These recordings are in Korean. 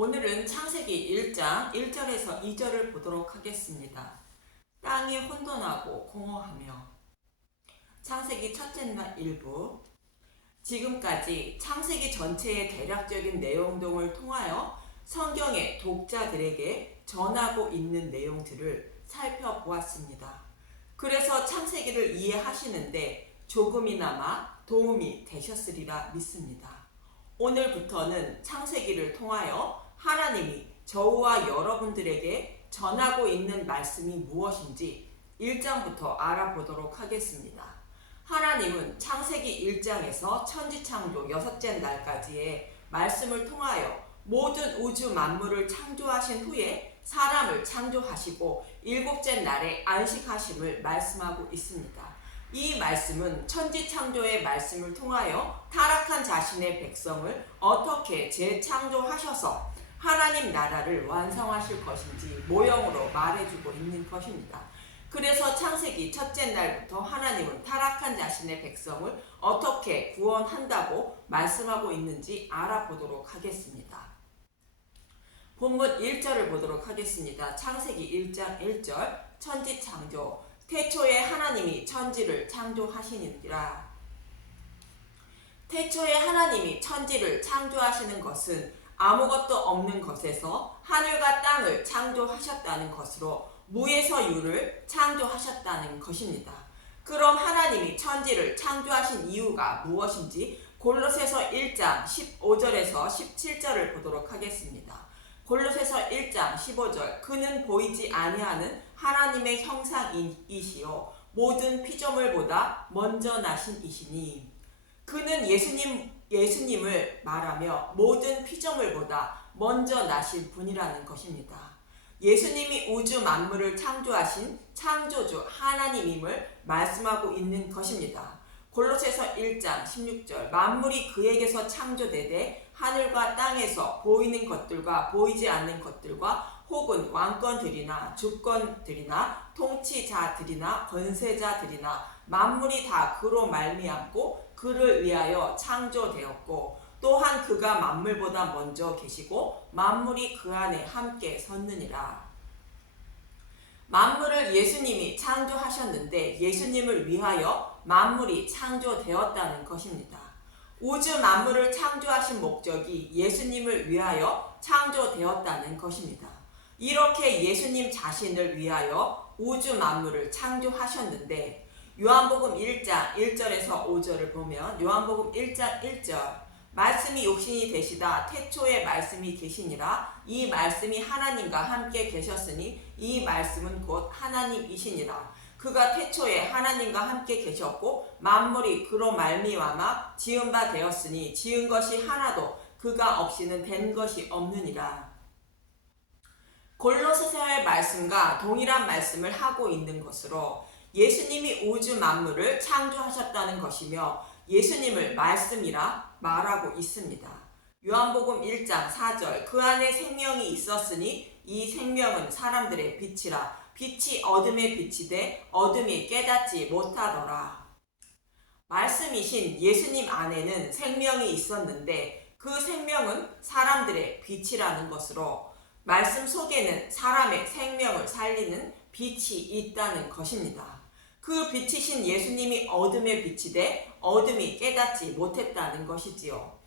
오늘은 창세기 1장 1절에서 2절을 보도록 하겠습니다. 땅이 혼돈하고 공허하며. 창세기 첫째 날 일부. 지금까지 창세기 전체의 대략적인 내용 등을 통하여 성경의 독자들에게 전하고 있는 내용들을 살펴보았습니다. 그래서 창세기를 이해하시는데 조금이나마 도움이 되셨으리라 믿습니다. 오늘부터는 창세기를 통하여 하나님이 저와 여러분들에게 전하고 있는 말씀이 무엇인지 1장부터 알아보도록 하겠습니다. 하나님은 창세기 1장에서 천지창조 6째 날까지의 말씀을 통하여 모든 우주 만물을 창조하신 후에 사람을 창조하시고 7째 날에 안식하심을 말씀하고 있습니다. 이 말씀은 천지창조의 말씀을 통하여 타락한 자신의 백성을 어떻게 재창조하셔서 하나님 나라를 완성하실 것인지 모형으로 말해주고 있는 것입니다. 그래서 창세기 첫째 날부터 하나님은 타락한 자신의 백성을 어떻게 구원한다고 말씀하고 있는지 알아보도록 하겠습니다. 본문 1절을 보도록 하겠습니다. 창세기 1장 1절 천지창조. 태초에 하나님이 천지를 창조하시니라. 태초에 하나님이 천지를 창조하시는 것은 아무것도 없는 것에서 하늘과 땅을 창조하셨다는 것으로 무에서 유를 창조하셨다는 것입니다. 그럼 하나님이 천지를 창조하신 이유가 무엇인지 골로새서 1장 15절에서 17절을 보도록 하겠습니다. 골로새서 1장 15절. 그는 보이지 아니하는 하나님의 형상이시요 모든 피조물보다 먼저 나신 이시니. 그는 예수님을 말하며 모든 피조물보다 먼저 나신 분이라는 것입니다. 예수님이 우주 만물을 창조하신 창조주 하나님임을 말씀하고 있는 것입니다. 골로새서 1장 16절. 만물이 그에게서 창조되되 하늘과 땅에서 보이는 것들과 보이지 않는 것들과 혹은 왕권들이나 주권들이나 통치자들이나 권세자들이나 만물이 다 그로 말미암고 그를 위하여 창조되었고 또한 그가 만물보다 먼저 계시고 만물이 그 안에 함께 섰느니라. 만물을 예수님이 창조하셨는데 예수님을 위하여 만물이 창조되었다는 것입니다. 우주 만물을 창조하신 목적이 예수님을 위하여 창조되었다는 것입니다. 이렇게 예수님 자신을 위하여 우주 만물을 창조하셨는데 요한복음 1장 1절에서 5절을 보면 요한복음 1장 1절. 말씀이 육신이 되시다 태초에 말씀이 계시니라. 이 말씀이 하나님과 함께 계셨으니 이 말씀은 곧 하나님이시니라. 그가 태초에 하나님과 함께 계셨고 만물이 그로 말미암아 지은 바 되었으니 지은 것이 하나도 그가 없이는 된 것이 없느니라. 골로새서의 말씀과 동일한 말씀을 하고 있는 것으로 예수님이 우주 만물을 창조하셨다는 것이며 예수님을 말씀이라 말하고 있습니다. 요한복음 1장 4절. 그 안에 생명이 있었으니 이 생명은 사람들의 빛이라. 빛이 어둠의 빛이 돼 어둠이 깨닫지 못하더라. 말씀이신 예수님 안에는 생명이 있었는데 그 생명은 사람들의 빛이라는 것으로 말씀 속에는 사람의 생명을 살리는 빛이 있다는 것입니다. 그 빛이신 예수님이 어둠의 빛이 돼 어둠이 깨닫지 못했다는 것이지요.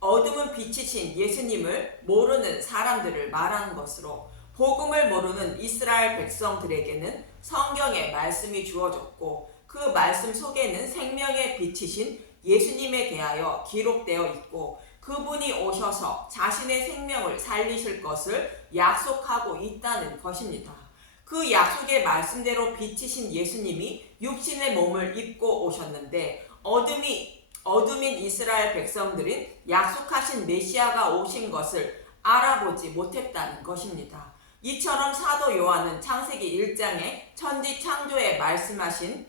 어둠은 빛이신 예수님을 모르는 사람들을 말하는 것으로 복음을 모르는 이스라엘 백성들에게는 성경의 말씀이 주어졌고 그 말씀 속에는 생명의 빛이신 예수님에 대하여 기록되어 있고 그분이 오셔서 자신의 생명을 살리실 것을 약속하고 있다는 것입니다. 그 약속의 말씀대로 빛이신 예수님이 육신의 몸을 입고 오셨는데 어둠인 이스라엘 백성들은 약속하신 메시아가 오신 것을 알아보지 못했다는 것입니다. 이처럼 사도 요한은 창세기 1장에 천지 창조에 말씀하신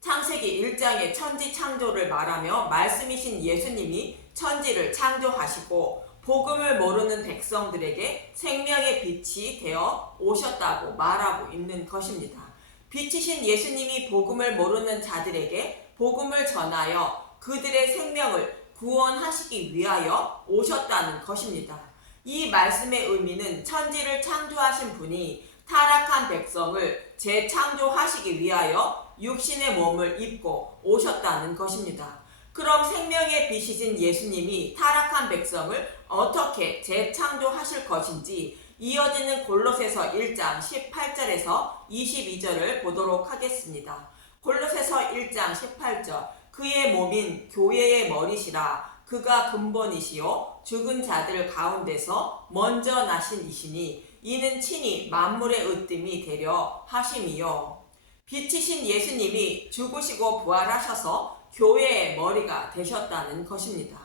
창세기 1장의 천지 창조를 말하며 말씀이신 예수님이 천지를 창조하시고 복음을 모르는 백성들에게 생명의 빛이 되어 오셨다고 말하고 있는 것입니다. 빛이신 예수님이 복음을 모르는 자들에게 복음을 전하여 그들의 생명을 구원하시기 위하여 오셨다는 것입니다. 이 말씀의 의미는 천지를 창조하신 분이 타락한 백성을 재창조하시기 위하여 육신의 몸을 입고 오셨다는 것입니다. 그럼 생명의 빛이신 예수님이 타락한 백성을 어떻게 재창조하실 것인지 이어지는 골로새서 1장 18절에서 22절을 보도록 하겠습니다. 골로새서 1장 18절 그의 몸인 교회의 머리시라 그가 근본이시요 죽은 자들 가운데서 먼저 나신 이시니 이는 친히 만물의 으뜸이 되려 하심이요. 빛이신 예수님이 죽으시고 부활하셔서 교회의 머리가 되셨다는 것입니다.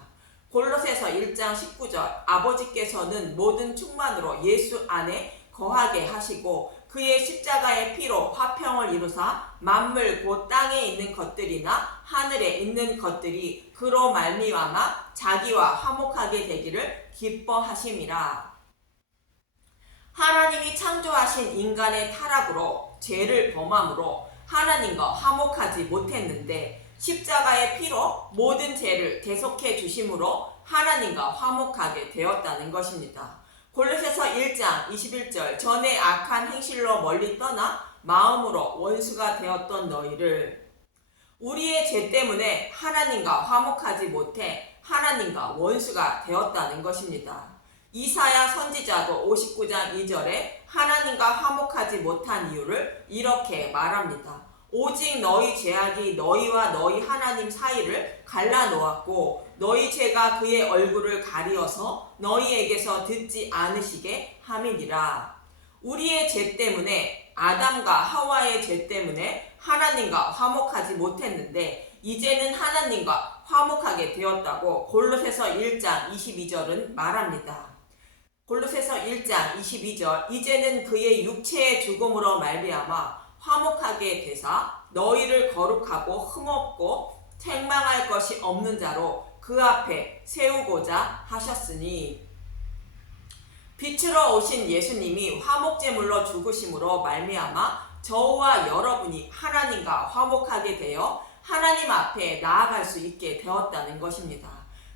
골로새서 1장 19절 아버지께서는 모든 충만으로 예수 안에 거하게 하시고 그의 십자가의 피로 화평을 이루사 만물 곧 땅에 있는 것들이나 하늘에 있는 것들이 그로 말미암아 자기와 화목하게 되기를 기뻐하심이라. 하나님이 창조하신 인간의 타락으로 죄를 범함으로 하나님과 화목하지 못했는데 십자가의 피로 모든 죄를 대속해 주심으로 하나님과 화목하게 되었다는 것입니다. 골로새서 1장 21절 전에 악한 행실로 멀리 떠나 마음으로 원수가 되었던 너희를 우리의 죄 때문에 하나님과 화목하지 못해 하나님과 원수가 되었다는 것입니다. 이사야 선지자도 59장 2절에 하나님과 화목하지 못한 이유를 이렇게 말합니다. 오직 너희 죄악이 너희와 너희 하나님 사이를 갈라놓았고 너희 죄가 그의 얼굴을 가리어서 너희에게서 듣지 않으시게 함이니라. 우리의 죄 때문에 아담과 하와의 죄 때문에 하나님과 화목하지 못했는데 이제는 하나님과 화목하게 되었다고 골로새서 1장 22절은 말합니다. 골로새서 1장 22절 이제는 그의 육체의 죽음으로 말미암아 화목하게 되사 너희를 거룩하고 흠없고 책망할 것이 없는 자로 그 앞에 세우고자 하셨으니 빛으로 오신 예수님이 화목제물로 죽으심으로 말미암아 저와 여러분이 하나님과 화목하게 되어 하나님 앞에 나아갈 수 있게 되었다는 것입니다.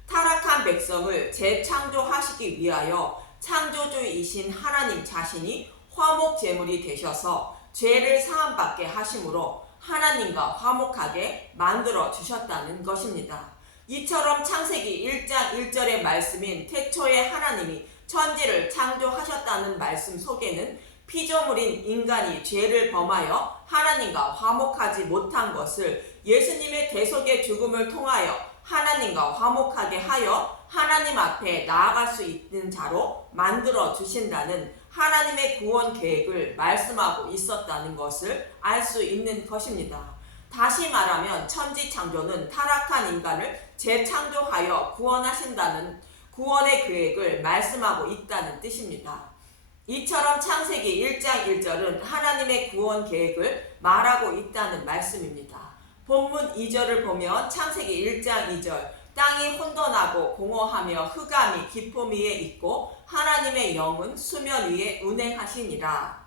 타락한 백성을 재창조하시기 위하여 창조주이신 하나님 자신이 화목제물이 되셔서 죄를 사함받게 하심으로 하나님과 화목하게 만들어 주셨다는 것입니다. 이처럼 창세기 1장 1절의 말씀인 태초에 하나님이 천지를 창조하셨다는 말씀 속에는 피조물인 인간이 죄를 범하여 하나님과 화목하지 못한 것을 예수님의 대속의 죽음을 통하여 하나님과 화목하게 하여 하나님 앞에 나아갈 수 있는 자로 만들어 주신다는 하나님의 구원 계획을 말씀하고 있었다는 것을 알 수 있는 것입니다. 다시 말하면 천지 창조는 타락한 인간을 재창조하여 구원하신다는 구원의 계획을 말씀하고 있다는 뜻입니다. 이처럼 창세기 1장 1절은 하나님의 구원 계획을 말하고 있다는 말씀입니다. 본문 2절을 보면 창세기 1장 2절 땅이 혼돈하고 공허하며 흑암이 깊음 위에 있고 하나님의 영은 수면 위에 운행하시니라.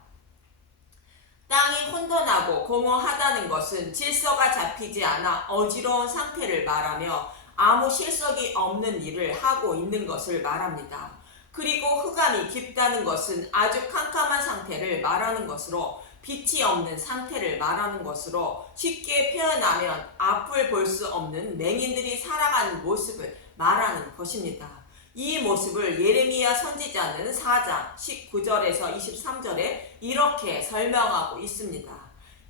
땅이 혼돈하고 공허하다는 것은 질서가 잡히지 않아 어지러운 상태를 말하며 아무 실속이 없는 일을 하고 있는 것을 말합니다. 그리고 흑암이 깊다는 것은 아주 캄캄한 상태를 말하는 것으로 빛이 없는 상태를 말하는 것으로 쉽게 표현하면 앞을 볼 수 없는 맹인들이 살아가는 모습을 말하는 것입니다. 이 모습을 예레미야 선지자는 4장 19절에서 23절에 이렇게 설명하고 있습니다.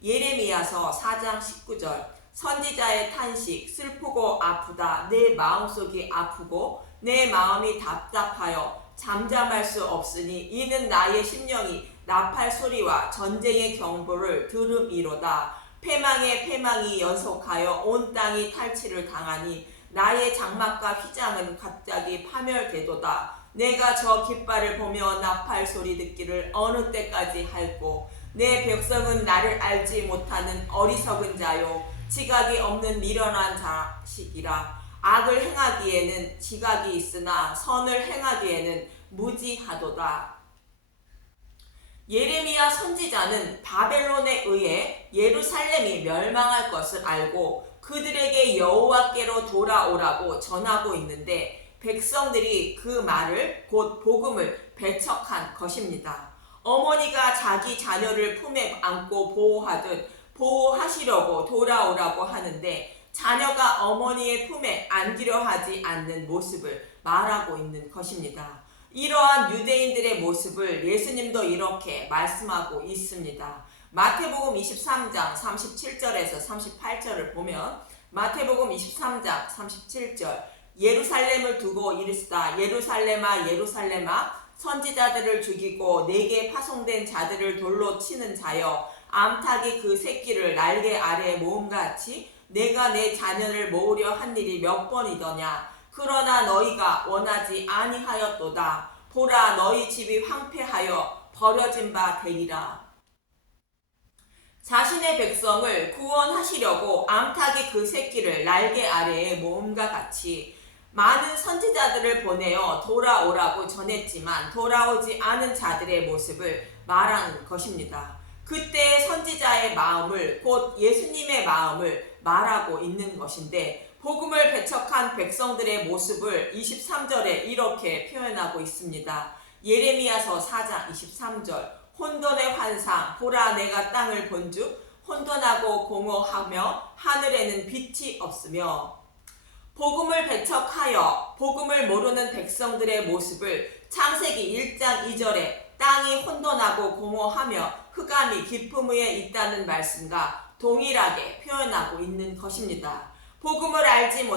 예레미야서 4장 19절 선지자의 탄식 슬프고 아프다 내 마음속이 아프고 내 마음이 답답하여 잠잠할 수 없으니 이는 나의 심령이 나팔 소리와 전쟁의 경보를 들음이로다. 패망의 패망이 연속하여 온 땅이 탈취를 당하니 나의 장막과 휘장은 갑자기 파멸되도다. 내가 저 깃발을 보며 나팔 소리 듣기를 어느 때까지 할꼬. 내 백성은 나를 알지 못하는 어리석은 자요 지각이 없는 미련한 자식이라. 악을 행하기에는 지각이 있으나 선을 행하기에는 무지하도다. 예레미야 선지자는 바벨론에 의해 예루살렘이 멸망할 것을 알고 그들에게 여호와께로 돌아오라고 전하고 있는데 백성들이 그 말을 곧 복음을 배척한 것입니다. 어머니가 자기 자녀를 품에 안고 보호하듯 보호하시려고 돌아오라고 하는데 자녀가 어머니의 품에 안기려 하지 않는 모습을 말하고 있는 것입니다. 이러한 유대인들의 모습을 예수님도 이렇게 말씀하고 있습니다. 마태복음 23장 37절에서 38절을 보면 마태복음 23장 37절 예루살렘을 두고 이르시다 예루살렘아 예루살렘아 선지자들을 죽이고 내게 파송된 자들을 돌로 치는 자여 암탉이 그 새끼를 날개 아래에 모음같이 내가 내 자녀를 모으려 한 일이 몇 번이더냐 그러나 너희가 원하지 아니하였도다 보라 너희 집이 황폐하여 버려진 바 되리라. 자신의 백성을 구원하시려고 암탉이 그 새끼를 날개 아래에 모음과 같이 많은 선지자들을 보내어 돌아오라고 전했지만 돌아오지 않은 자들의 모습을 말하는 것입니다. 그때 선지자의 마음을 곧 예수님의 마음을 말하고 있는 것인데 복음을 배척한 백성들의 모습을 23절에 이렇게 표현하고 있습니다. 예레미야서 4장 23절 혼돈의 환상 보라 내가 땅을 본즉 혼돈하고 공허하며 하늘에는 빛이 없으며 복음을 배척하여 복음을 모르는 백성들의 모습을 창세기 1장 2절에 땅이 혼돈하고 공허하며 흑암이 깊음 위에 있다는 말씀과 동일하게 표현하고 있는 것입니다. 복음을 알지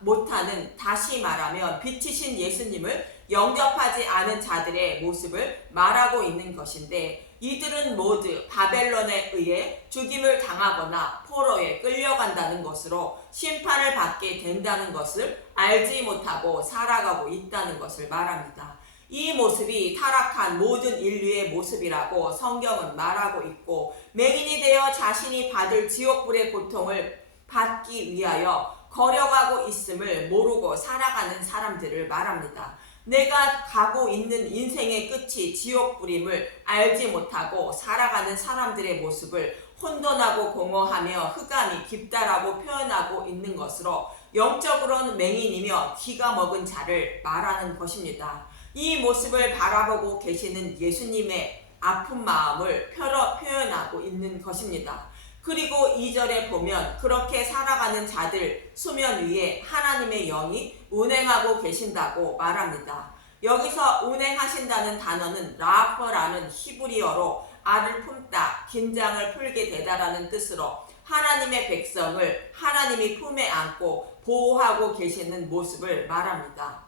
못하는 다시 말하면 빛이신 예수님을 영접하지 않은 자들의 모습을 말하고 있는 것인데 이들은 모두 바벨론에 의해 죽임을 당하거나 포로에 끌려간다는 것으로 심판을 받게 된다는 것을 알지 못하고 살아가고 있다는 것을 말합니다. 이 모습이 타락한 모든 인류의 모습이라고 성경은 말하고 있고 맹인이 되어 자신이 받을 지옥불의 고통을 받기 위하여 걸어가고 있음을 모르고 살아가는 사람들을 말합니다. 내가 가고 있는 인생의 끝이 지옥불임을 알지 못하고 살아가는 사람들의 모습을 혼돈하고 공허하며 흑암이 깊다라고 표현하고 있는 것으로 영적으로는 맹인이며 귀가 먹은 자를 말하는 것입니다. 이 모습을 바라보고 계시는 예수님의 아픈 마음을 표현하고 있는 것입니다. 그리고 2절에 보면 그렇게 살아가는 자들 수면 위에 하나님의 영이 운행하고 계신다고 말합니다. 여기서 운행하신다는 단어는 라퍼라는 히브리어로 알을 품다, 긴장을 풀게 되다라는 뜻으로 하나님의 백성을 하나님이 품에 안고 보호하고 계시는 모습을 말합니다.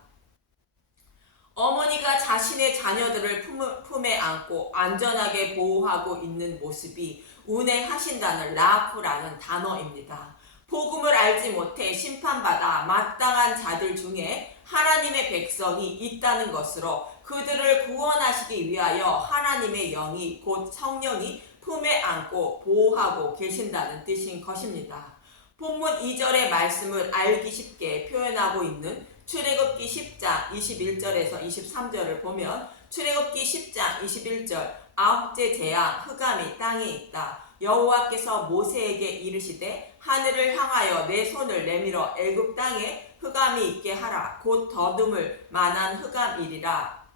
어머니가 자신의 자녀들을 품에 안고 안전하게 보호하고 있는 모습이 운행하신다는 라프라는 단어입니다. 복음을 알지 못해 심판받아 마땅한 자들 중에 하나님의 백성이 있다는 것으로 그들을 구원하시기 위하여 하나님의 영이 곧 성령이 품에 안고 보호하고 계신다는 뜻인 것입니다. 본문 2절의 말씀을 알기 쉽게 표현하고 있는 출애굽기 10장 21절에서 23절을 보면 출애굽기 10장 21절 아홉째 재앙 흑암이 땅에 있다. 여호와께서 모세에게 이르시되 하늘을 향하여 내 손을 내밀어 애굽 땅에 흑암이 있게 하라. 곧 더듬을 만한 흑암이리라.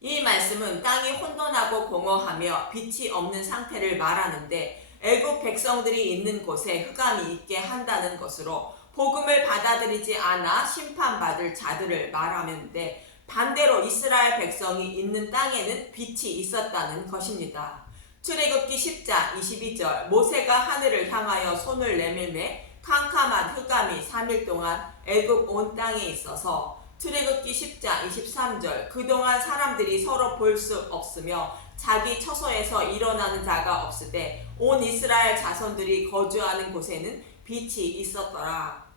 이 말씀은 땅이 혼돈하고 공허하며 빛이 없는 상태를 말하는데 애굽 백성들이 있는 곳에 흑암이 있게 한다는 것으로 복음을 받아들이지 않아 심판받을 자들을 말하는데 반대로 이스라엘 백성이 있는 땅에는 빛이 있었다는 것입니다. 출애굽기 10장 22절 모세가 하늘을 향하여 손을 내밀매 캄캄한 흑암이 3일 동안 애굽 온 땅에 있어서 출애굽기 10장 23절 그동안 사람들이 서로 볼 수 없으며 자기 처소에서 일어나는 자가 없으되 온 이스라엘 자손들이 거주하는 곳에는 빛이 있었더라.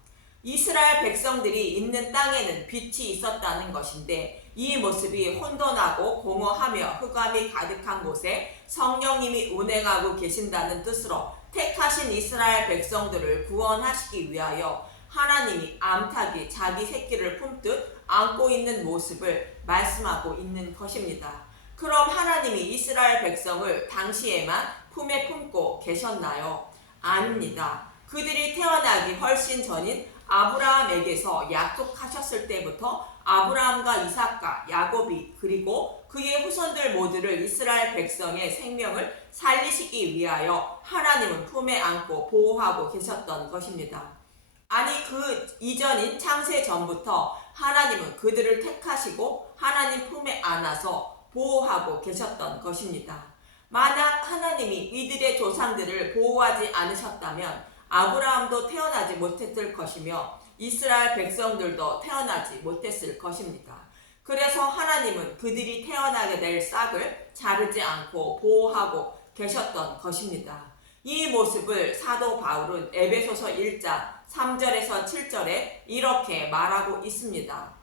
이스라엘 백성들이 있는 땅에는 빛이 있었다는 것인데 이 모습이 혼돈하고 공허하며 흑암이 가득한 곳에 성령님이 운행하고 계신다는 뜻으로 택하신 이스라엘 백성들을 구원하시기 위하여 하나님이 암탉이 자기 새끼를 품듯 안고 있는 모습을 말씀하고 있는 것입니다. 그럼 하나님이 이스라엘 백성을 당시에만 품에 품고 계셨나요? 아닙니다. 그들이 태어나기 훨씬 전인 아브라함에게서 약속하셨을 때부터 아브라함과 이삭과 야곱이 그리고 그의 후손들 모두를 이스라엘 백성의 생명을 살리시기 위하여 하나님은 품에 안고 보호하고 계셨던 것입니다. 아니 그 이전인 창세 전부터 하나님은 그들을 택하시고 하나님 품에 안아서 보호하고 계셨던 것입니다. 만약 하나님이 이들의 조상들을 보호하지 않으셨다면 아브라함도 태어나지 못했을 것이며 이스라엘 백성들도 태어나지 못했을 것입니다. 그래서 하나님은 그들이 태어나게 될 싹을 자르지 않고 보호하고 계셨던 것입니다. 이 모습을 사도 바울은 에베소서 1장 3절에서 7절에 이렇게 말하고 있습니다.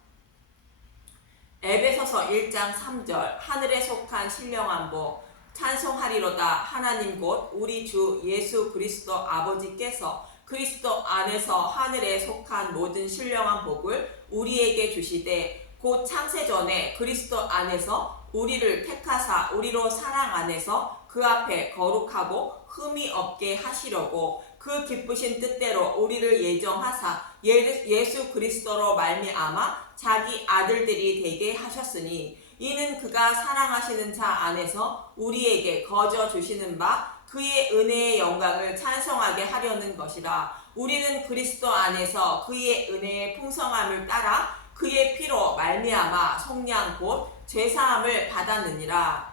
에베소서 1장 3절 하늘에 속한 신령한 복 찬송하리로다. 하나님 곧 우리 주 예수 그리스도 아버지께서 그리스도 안에서 하늘에 속한 모든 신령한 복을 우리에게 주시되 곧 창세전에 그리스도 안에서 우리를 택하사 우리로 사랑 안에서 그 앞에 거룩하고 흠이 없게 하시려고 그 기쁘신 뜻대로 우리를 예정하사 예수 그리스도로 말미암아 자기 아들들이 되게 하셨으니 이는 그가 사랑하시는 자 안에서 우리에게 거저 주시는 바 그의 은혜의 영광을 찬송하게 하려는 것이라. 우리는 그리스도 안에서 그의 은혜의 풍성함을 따라 그의 피로 말미암아 속량 곧 죄사함을 받았느니라.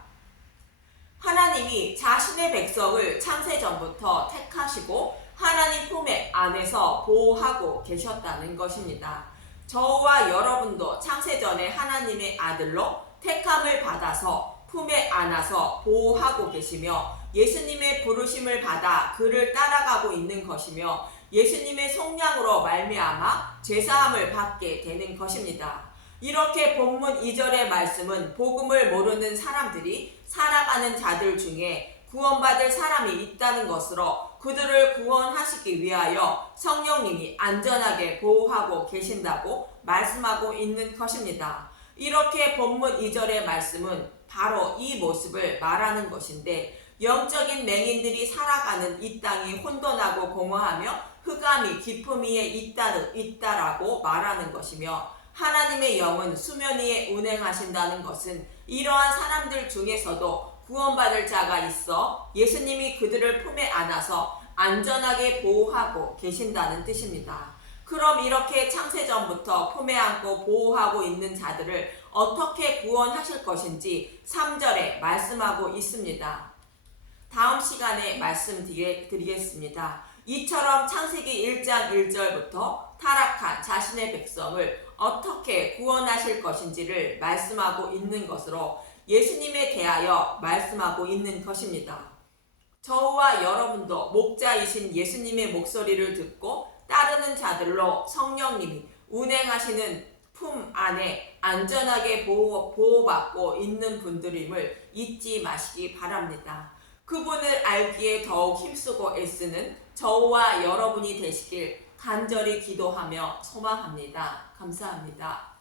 하나님이 자신의 백성을 창세전부터 택하시고 하나님 품에 안에서 보호하고 계셨다는 것입니다. 저와 여러분도 창세전에 하나님의 아들로 택함을 받아서 품에 안아서 보호하고 계시며 예수님의 부르심을 받아 그를 따라가고 있는 것이며 예수님의 속량으로 말미암아 죄사함을 받게 되는 것입니다. 이렇게 본문 2절의 말씀은 복음을 모르는 사람들이 살아가는 자들 중에 구원받을 사람이 있다는 것으로 그들을 구원하시기 위하여 성령님이 안전하게 보호하고 계신다고 말씀하고 있는 것입니다. 이렇게 본문 2절의 말씀은 바로 이 모습을 말하는 것인데 영적인 맹인들이 살아가는 이 땅이 혼돈하고 공허하며 흑암이 깊음 위에 있다라고 말하는 것이며 하나님의 영은 수면 위에 운행하신다는 것은 이러한 사람들 중에서도 구원받을 자가 있어 예수님이 그들을 품에 안아서 안전하게 보호하고 계신다는 뜻입니다. 그럼 이렇게 창세전부터 품에 안고 보호하고 있는 자들을 어떻게 구원하실 것인지 3절에 말씀하고 있습니다. 다음 시간에 말씀드리겠습니다. 이처럼 창세기 1장 1절부터 타락한 자신의 백성을 어떻게 구원하실 것인지를 말씀하고 있는 것으로 예수님에 대하여 말씀하고 있는 것입니다. 저와 여러분도 목자이신 예수님의 목소리를 듣고 따르는 자들로 성령님이 운행하시는 품 안에 안전하게 보호받고 있는 분들임을 잊지 마시기 바랍니다. 그분을 알기에 더욱 힘쓰고 애쓰는 저와 여러분이 되시길 간절히 기도하며 소망합니다. 감사합니다.